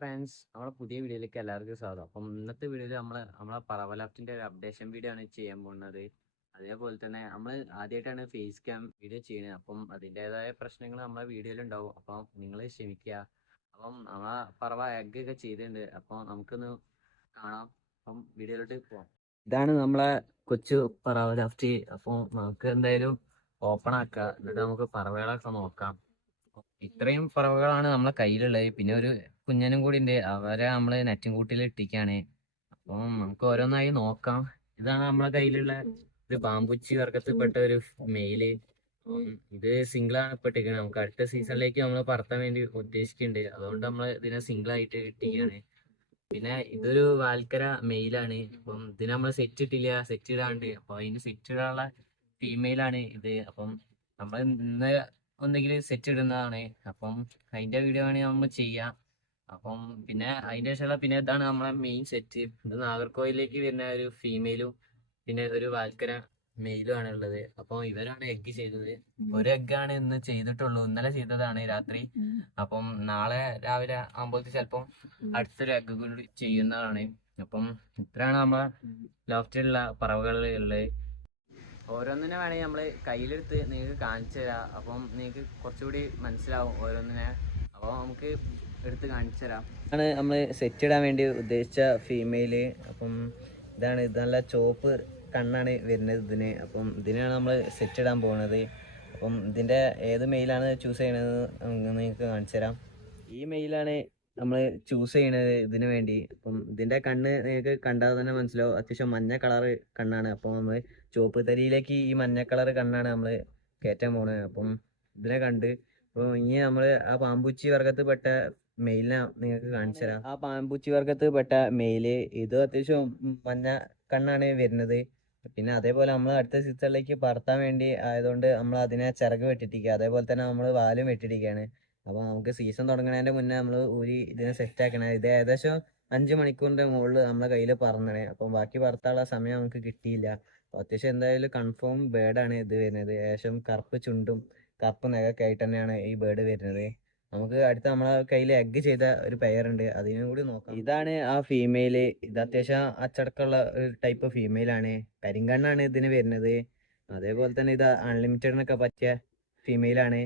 Friends നമ്മളെ പുതിയ വീഡിയോയിലേക്ക് എല്ലാവർക്കും സ്വാഗതം. അപ്പം ഇന്നത്തെ വീഡിയോയിൽ നമ്മൾ നമ്മളെ പറവലാഫ്റ്റിന്റെ ഒരു അപ്ഡേഷൻ വീഡിയോ ആണ് ചെയ്യാൻ പോകുന്നത്. അതേപോലെ തന്നെ നമ്മൾ ആദ്യമായിട്ടാണ് ഫേസ് ക്യാം വീഡിയോ ചെയ്യുന്നത്. അപ്പം അതിന്റെതായ പ്രശ്നങ്ങൾ നമ്മളെ വീഡിയോയിൽ ഉണ്ടാവും അപ്പം നിങ്ങൾ ക്ഷമിക്കുക. അപ്പം നമ്മളെ പറവ എഗ് ഒക്കെ ചെയ്തിട്ടുണ്ട്. അപ്പം നമുക്കൊന്ന് കാണാം. അപ്പം വീഡിയോയിലോട്ട് പോവാം. ഇതാണ് നമ്മളെ കൊച്ചു പറവ ലാഫ്റ്റ് അപ്പോൾ നമുക്ക് എന്തായാലും ഓപ്പൺ ആക്കാം. എന്നിട്ട് നമുക്ക് പറവകളൊക്കെ നോക്കാം. ഇത്രയും പറവകളാണ് നമ്മളെ കയ്യിലുള്ളത്. പിന്നെ ഒരു കുഞ്ഞനും കൂടി ഉണ്ട് അവരെ നമ്മൾ നെറ്റും കൂട്ടിൽ ഇട്ടിക്കാണ്. അപ്പം നമുക്ക് ഓരോന്നായി നോക്കാം. ഇതാണ് നമ്മളെ കയ്യിലുള്ള ഒരു ബാമ്പുച്ചി വർഗത്തിൽപ്പെട്ട ഒരു മെയിൽ. ഇത് സിംഗിൾ ആണ് ഇപ്പൊ ഇട്ടിരിക്കുന്നത് നമുക്ക് അടുത്ത സീസണിലേക്ക് നമ്മൾ പറത്താൻ വേണ്ടി ഉദ്ദേശിക്കുന്നുണ്ട് അതുകൊണ്ട് നമ്മൾ ഇതിനെ സിംഗിൾ ആയിട്ട് ഇട്ടിരിക്കുകയാണ് പിന്നെ ഇതൊരു വാൽക്കര മെയിലാണ്. അപ്പം ഇതിന് നമ്മൾ സെറ്റ് ഇട്ടില്ല. സെറ്റ് ഇടാണ്ട്. അപ്പൊ അതിന് സെറ്റ് ഇടാനുള്ള ഫീമെയിലാണ് ഇത്. അപ്പം നമ്മൾ ഇന്ന് ഒന്നെങ്കിൽ സെറ്റ് ഇടുന്നതാണ്. അപ്പം അതിന്റെ വീഡിയോ ആണ് നമ്മൾ ചെയ്യാം. അപ്പം പിന്നെ അതിന്റെ ശേഷമുള്ള പിന്നെ ഇതാണ് നമ്മളെ മെയിൻ സെറ്റ് ഇത് നാഗർകോവിലേക്ക് വരുന്ന ഒരു ഫീമെയിലും പിന്നെ ഒരു വാൽക്കര മെയിലും ആണ് ഉള്ളത്. അപ്പം ഇവരാണ് എഗ് ചെയ്തത്. ഒരു എഗ്ഗാണ് ആണ് ഇന്ന് ചെയ്തിട്ടുള്ളൂ. ഇന്നലെ ചെയ്തതാണ് രാത്രി. അപ്പം നാളെ രാവിലെ ആകുമ്പോഴത്തെ ചിലപ്പം അടുത്തൊരു എഗ് കൂടി ചെയ്യുന്നതാണ്. അപ്പം ഇത്രയാണ് നമ്മൾ ലോഫ്റ്റിലുള്ള പറവകൾ ഉള്ളത് ഓരോന്നിനെ വേണമെങ്കിൽ നമ്മൾ കയ്യിലെടുത്ത് നിങ്ങൾക്ക് കാണിച്ചു തരാം. അപ്പം നിങ്ങൾക്ക് കുറച്ചുകൂടി മനസ്സിലാവും ഓരോന്നിനെ. അപ്പോൾ നമുക്ക് എടുത്ത് കാണിച്ചു തരാം. ആണ് നമ്മൾ സെറ്റ് ഇടാൻ വേണ്ടി ഉദ്ദേശിച്ച ഫീമെയിൽ അപ്പം ഇതാണ് ഇത് നല്ല ചോപ്പ് കണ്ണാണ് വരുന്നത് ഇതിന്. അപ്പം ഇതിനാണ് നമ്മൾ സെറ്റ് ഇടാൻ പോകുന്നത് അപ്പം ഇതിന്റെ ഏത് മെയിലാണ് ചൂസ് ചെയ്യണത് നിങ്ങൾക്ക് കാണിച്ചു തരാം. ഈ മെയിലാണ് നമ്മൾ ചൂസ് ചെയ്യണത് ഇതിനു വേണ്ടി. അപ്പം ഇതിന്റെ കണ്ണ് നിങ്ങൾക്ക് കണ്ടാൽ തന്നെ മനസ്സിലാവും. അത്യാവശ്യം മഞ്ഞ കളറ് കണ്ണാണ്. അപ്പം നമ്മൾ ചുവപ്പ് തരിയിലേക്ക് ഈ മഞ്ഞ കളറ് കണ്ണാണ് നമ്മൾ കയറ്റാൻ പോണത്. അപ്പം ഇതിനെ കണ്ട് അപ്പോൾ ഇനി നമ്മൾ ആ പാമ്പുച്ചി വർഗത്തിൽപ്പെട്ട മെയിലിനെ നിങ്ങൾക്ക് കാണിച്ചു തരാം ആ പാമ്പുച്ചി പെട്ട മെയിൽ ഇത് അത്യാവശ്യം മഞ്ഞ കണ്ണാണ് വരുന്നത്. പിന്നെ അതേപോലെ നമ്മൾ അടുത്ത സീസണിലേക്ക് പറത്താൻ വേണ്ടി ആയതുകൊണ്ട് നമ്മൾ അതിനെ ചിറക് വെട്ടിട്ടിരിക്കുക അതേപോലെ തന്നെ നമ്മൾ വാലും വെട്ടിട്ടിരിക്കുകയാണ് അപ്പോൾ നമുക്ക് സീസൺ തുടങ്ങുന്നതിന്റെ മുന്നേ നമ്മൾ ഒരു ഇതിനെ സെറ്റ് ആക്കണേ. ഇത് ഏകദേശം അഞ്ച് മണിക്കൂറിന്റെ മുകളിൽ നമ്മളെ കയ്യിൽ പറന്നണേ. അപ്പം ബാക്കി പറത്താനുള്ള സമയം നമുക്ക് കിട്ടിയില്ല. അത്യാവശ്യം എന്തായാലും കൺഫേം ബേർഡാണ് ഇത് വരുന്നത്. ഏകദേശം കറുപ്പ് ചുണ്ടും കറുപ്പ് നഖമൊക്കെ ആയിട്ട് തന്നെയാണ് ഈ ബേർഡ് വരുന്നത്. നമുക്ക് അടുത്ത നമ്മളെ കയ്യിൽ എഗ് ചെയ്ത ഒരു പെയർ ഉണ്ട്. അതിനും കൂടി നോക്കാം. ഇതാണ് ആ ഫീമെയിൽ ഇത് അത്യാവശ്യം അച്ചടക്കമുള്ള ഒരു ടൈപ്പ് ഫീമെയിൽ ആണ്. കരിങ്കണ്ണാണ് ഇതിന് വരുന്നത്. അതേപോലെ തന്നെ ഇത് അൺലിമിറ്റഡിനൊക്കെ പറ്റിയ ഫീമെയിൽ ആണ്.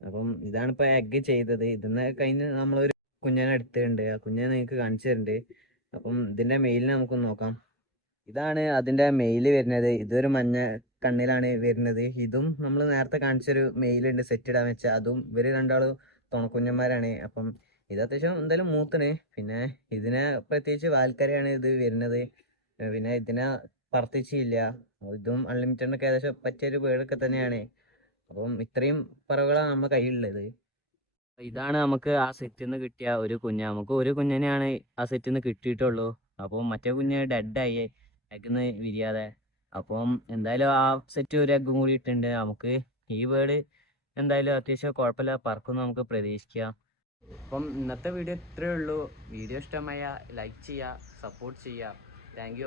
അപ്പം ഇതാണ് ഇപ്പൊ എഗ് ചെയ്തത്. ഇതിന്ന് കഴിഞ്ഞ് നമ്മളൊരു കുഞ്ഞിനെ എടുത്തിട്ടുണ്ട്. ആ കുഞ്ഞിനെ നിങ്ങൾക്ക് കാണിച്ചു തരുന്നുണ്ട്. അപ്പം ഇതിന്റെ മെയിലിനെ നമുക്കൊന്ന് നോക്കാം. ഇതാണ് അതിന്റെ മെയിൽ വരുന്നത്. ഇതൊരു മഞ്ഞ കണ്ണിലാണ് വരുന്നത്. ഇതും നമ്മൾ നേരത്തെ കാണിച്ചൊരു മെയിലുണ്ട് സെറ്റ് ഇടാൻ വെച്ച. അതും ഇവർ രണ്ടാളും തുണക്കുഞ്ഞന്മാരാണ്. അപ്പം ഇത് അത്യാവശ്യം എന്തായാലും മൂത്തണ്. പിന്നെ ഇതിനെ പ്രത്യേകിച്ച് വാൽക്കരയാണ് ഇത് വരുന്നത്. പിന്നെ ഇതിനെ പറത്തിച്ചില്ല. ഇതും അൺലിമിറ്റഡിനൊക്കെ ഏകദേശം പറ്റിയൊരു ബേർഡൊക്കെ തന്നെയാണ്. അപ്പം ഇത്രയും പറവുകളാണ് നമ്മുടെ കയ്യിലുള്ളത്. ഇതാണ് നമുക്ക് ആ സെറ്റിൽ നിന്ന് കിട്ടിയ ഒരു കുഞ്ഞ്. നമുക്ക് ഒരു കുഞ്ഞിനെയാണ് ആ സെറ്റിൽ നിന്ന് കിട്ടിയിട്ടുള്ളൂ. അപ്പം മറ്റേ കുഞ്ഞ് ഡെഡായി. എഗ്ന്ന് വിരിയാതെ. അപ്പം എന്തായാലും ആ സെറ്റ് ഒരു എഗ്ഗും കൂടി ഇട്ടുണ്ട് നമുക്ക് ഈ ബേർഡ് എന്തായാലും അത്യാവശ്യം കുഴപ്പമില്ല. പറക്കും നമുക്ക് പ്രതീക്ഷിക്കാം. അപ്പം ഇന്നത്തെ വീഡിയോ ഇത്രയേ ഉള്ളൂ. വീഡിയോ ഇഷ്ടമായ ലൈക്ക് ചെയ്യുക സപ്പോർട്ട് ചെയ്യുക. Thank you